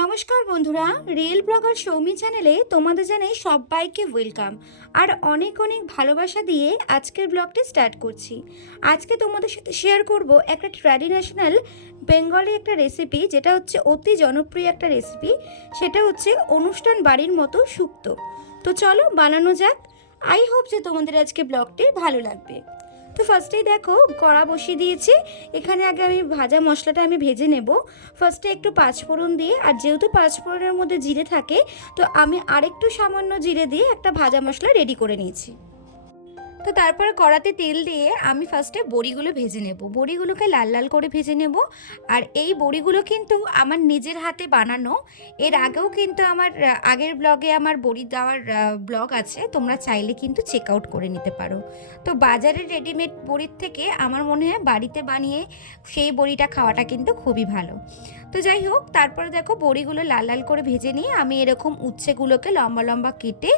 নমস্কার বন্ধুরা, real blogger Soumi চ্যানেলে তোমাদের জানাই সবাইকে ওয়েলকাম। আর অনেক অনেক ভালোবাসা দিয়ে আজকের ব্লগটি স্টার্ট করছি। আজকে তোমাদের সাথে শেয়ার করব একটা ট্র্যাডিশনাল বেঙ্গলি একটা রেসিপি, যেটা হচ্ছে অতি জনপ্রিয় একটা রেসিপি। সেটা হচ্ছে অনুষ্ঠান বাড়ির মতো শুক্তো। তো চলো বানানো যাক। আই হোপ যে তোমাদের আজকে ব্লগটি ভালো লাগবে। তো ফার্স্টেই দেখো কড়া বসিয়ে দিয়েছি। এখানে আগে আমি ভাজা মশলাটা আমি ভেজে নেব। ফার্স্টে একটু পাঁচফোড়ন দিয়ে, আর যেহেতু পাঁচফোড়নের মধ্যে জিরে থাকে, তো আমি আরেকটু সামান্য জিরে দিয়ে একটা ভাজা মশলা রেডি করে নিয়েছি। তো তারপরে কড়াতে তেল দিয়ে আমি ফার্স্টে বড়িগুলো ভেজে নেব। বড়িগুলোকে লাল লাল করে ভেজে নেব। আর এই বড়িগুলো কিন্তু আমার নিজের হাতে বানানো। এর আগেও কিন্তু আমার আগের ব্লগে আমার বড়ি দেওয়ার ব্লগ আছে, তোমরা চাইলে কিন্তু চেক আউট করে নিতে পারো। তো বাজারের রেডিমেড বড়ির থেকে আমার মনে হয় বাড়িতে বানিয়ে সেই বড়িটা খাওয়াটা কিন্তু খুবই ভালো। তো যাই হোক, তারপরে দেখো বড়িগুলো লাল লাল করে ভেজে নিয়ে আমি এরকম উচ্ছেগুলোকে লম্বা লম্বা কেটে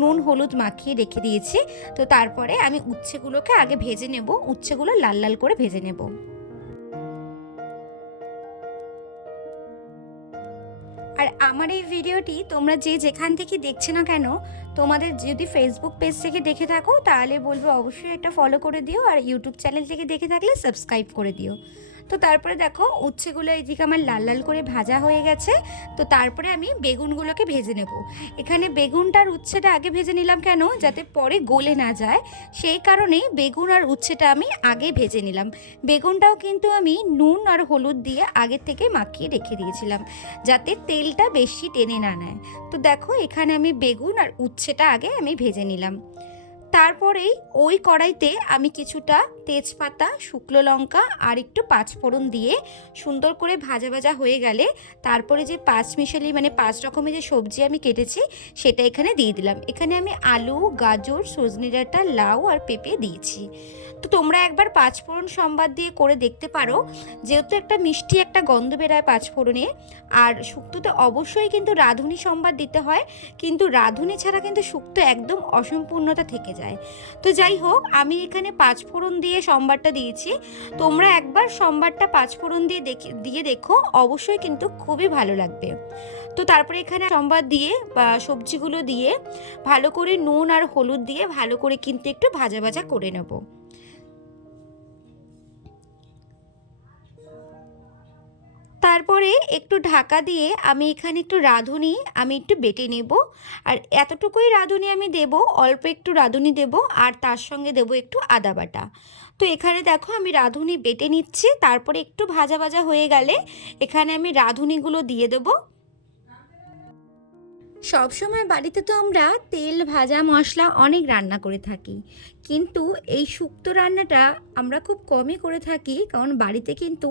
নুন হলুদ মাখিয়ে রেখে দিয়েছি। তো তারপরে আমি উচ্ছেগুলোকে আগে ভেজে নেব, উচ্ছেগুলো লাল লাল করে ভেজে নেব। আর আমার এই ভিডিওটি তোমরা যে যেখান থেকে দেখছো না কেন, তোমাদের যদি ফেসবুক পেজ থেকে দেখে থাকো তাহলে বলবো অবশ্যই এটা ফলো করে দিও, আর ইউটিউব চ্যানেল থেকে দেখে থাকলে সাবস্ক্রাইব করে দিও। তো তারপরে দেখো উচ্ছেগুলো এইদিকে আমার লাল লাল করে ভাজা হয়ে গেছে। তো তারপরে আমি বেগুনগুলোকে ভেজে নেব। এখানে বেগুনটার উচ্ছেটা আগে ভেজে নিলাম কেন, যাতে পরে গলে না যায়, সেই কারণেই বেগুন আর উচ্ছেটা আমি আগে ভেজে নিলাম। বেগুনটাও কিন্তু আমি নুন আর হলুদ দিয়ে আগে থেকে মাখিয়ে রেখে দিয়েছিলাম, যাতে তেলটা বেশি টেনে না নেয়। তো দেখো এখানে আমি বেগুন আর উচ্ছেটা আগে আমি ভেজে নিলাম। তারপরেই ওই কড়াইতে আমি কিছুটা তেজপাতা, শুকনো লঙ্কা আর একটু পাঁচফোড়ন দিয়ে সুন্দর করে ভাজা ভাজা হয়ে গেলে তারপরে যে পাঁচমিশালি মানে 5 রকমের যে সবজি আমি কেটেছি সেটা এখানে দিয়ে দিলাম। এখানে আমি আলু, গাজর, সজনে ডাঁটা, লাউ আর পেঁপে দিয়েছি। তো তোমরা একবার পাঁচফোড়ন সম্বাদ দিয়ে করে দেখতে পারো, যেহেতু একটা মিষ্টি একটা গন্ধ বেরোয় পাঁচফোড়নে। আর শুক্তোতে অবশ্যই কিন্তু রাঁধুনি সম্বাদ দিতে হয়, কিন্তু রাঁধুনি ছাড়া কিন্তু শুক্তো একদম অসম্পূর্ণতা থেকে যায়। তো যাই হোক, আমি এখানে পাঁচফোড়ন দিয়ে সম্বারটা দিয়েছি। তোমরা একবার সম্বারটা পাঁচফোড়ন দিয়ে দেখো, অবশ্যই কিন্তু খুবই ভালো লাগবে। তো তারপরে এখানে সম্বাদ দিয়ে বা সবজিগুলো দিয়ে ভালো করে নুন আর হলুদ দিয়ে ভালো করে কিন্তু একটু ভাজা ভাজা করে নেব। তারপরে একটু ঢাকা দিয়ে আমি এখানে একটু রাঁধুনি আমি একটু বেটে নেব। আর এতটুকুই রাঁধুনি আমি দেব, অল্প একটু রাঁধুনি দেব, আর তার সঙ্গে দেব একটু আদা বাটা। তো এখানে দেখো আমি রাঁধুনি বেটে নিচ্ছি। তারপরে একটু ভাজা ভাজা হয়ে গেলে এখানে আমি রাঁধুনিগুলো দিয়ে দেবো। সবসময় বাড়িতে তো আমরা তেল ভাজা মশলা অনেক রান্না করে থাকি, কিন্তু এই শুক্তো রান্নাটা আমরা খুব কমই করে থাকি, কারণ বাড়িতে কিন্তু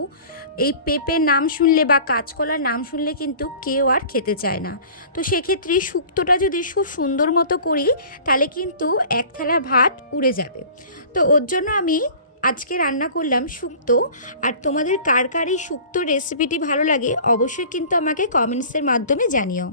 এই পেঁপের নাম শুনলে বা কাঁচকলার নাম শুনলে কিন্তু কেউ আর খেতে চায় না। তো সেক্ষেত্রে শুক্তোটা যদি খুব সুন্দর মতো করি তাহলে কিন্তু এক থালা ভাত উড়ে যাবে। তো ওর জন্য আমি আজকে রান্না করলাম শুক্তো। আর তোমাদের কার কার এই শুক্তোর রেসিপিটি ভালো লাগে অবশ্যই কিন্তু আমাকে কমেন্টসের মাধ্যমে জানিও।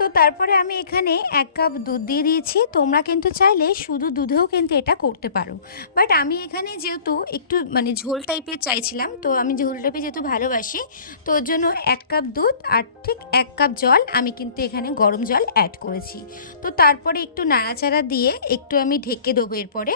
তো তারপরে আমি এখানে 1 কাপ দুধ দিয়ে দিয়েছি। তোমরা কিন্তু চাইলে শুধু দুধেও কিন্তু এটা করতে পারো, বাট আমি এখানে যেহেতু একটু মানে ঝোল টাইপের চাইছিলাম, তো আমি ঝোল টাইপের যেহেতু ভালোবাসি, তো ওর জন্য 1 কাপ দুধ আর ঠিক 1 কাপ জল আমি কিন্তু এখানে গরম জল অ্যাড করেছি। তো তারপরে একটু নাড়াচাড়া দিয়ে একটু আমি ঢেকে দেবো এরপরে।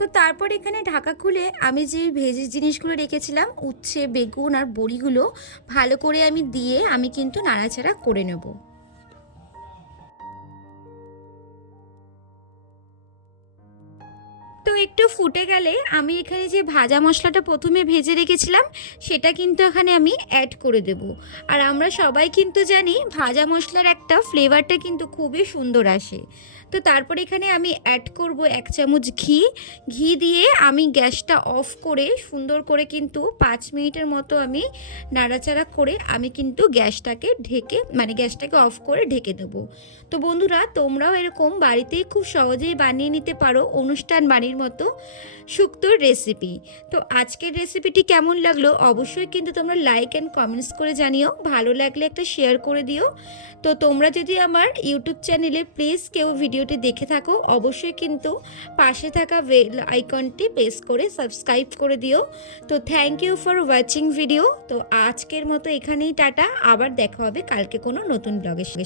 তো তারপর এখানে ঢাকা খুলে আমি যে ভেজের জিনিসগুলো রেখেছিলাম উচ্ছে, বেগুন আর বড়িগুলো ভালো করে আমি দিয়ে আমি কিন্তু নাড়াচাড়া করে নেব। তো একটু ফুটে গেলে আমি এখানে যে ভাজা মশলাটা প্রথমে ভেজে রেখেছিলাম সেটা কিন্তু এখানে আমি অ্যাড করে দেব। আর আমরা সবাই কিন্তু জানি ভাজা মশলার একটা ফ্লেভারটা কিন্তু খুবই সুন্দর আসে। তো তারপর এখানে আমি অ্যাড করব 1 চামচ ঘি। ঘি দিয়ে আমি গ্যাসটা অফ করে সুন্দর করে কিন্তু 5 মিনিটের মতো আমি নাড়াচাড়া করে আমি কিন্তু গ্যাসটাকে অফ করে ঢেকে দেবো। তো বন্ধুরা, তোমরাও এরকম বাড়িতেই খুব সহজেই বানিয়ে নিতে পারো অনুষ্ঠান বাড়ির মতো শুক্তোর রেসিপি। তো আজকের রেসিপিটি কেমন লাগলো অবশ্যই কিন্তু তোমরা লাইক অ্যান্ড কমেন্টস করে জানিও, ভালো লাগলে একটা শেয়ার করে দিও। তো তোমরা যদি আমার ইউটিউব চ্যানেলে প্লিজ কেউ ভিডিওটি দেখে থাকো অবশ্যই কিন্তু পাশে থাকা বেল আইকনটি প্রেস করে সাবস্ক্রাইব করে দিও। তো thank you for watching video. তো আজকের মতো এখানেই টাটা, আবার দেখা হবে কালকে কোনো নতুন ব্লগের সাথে।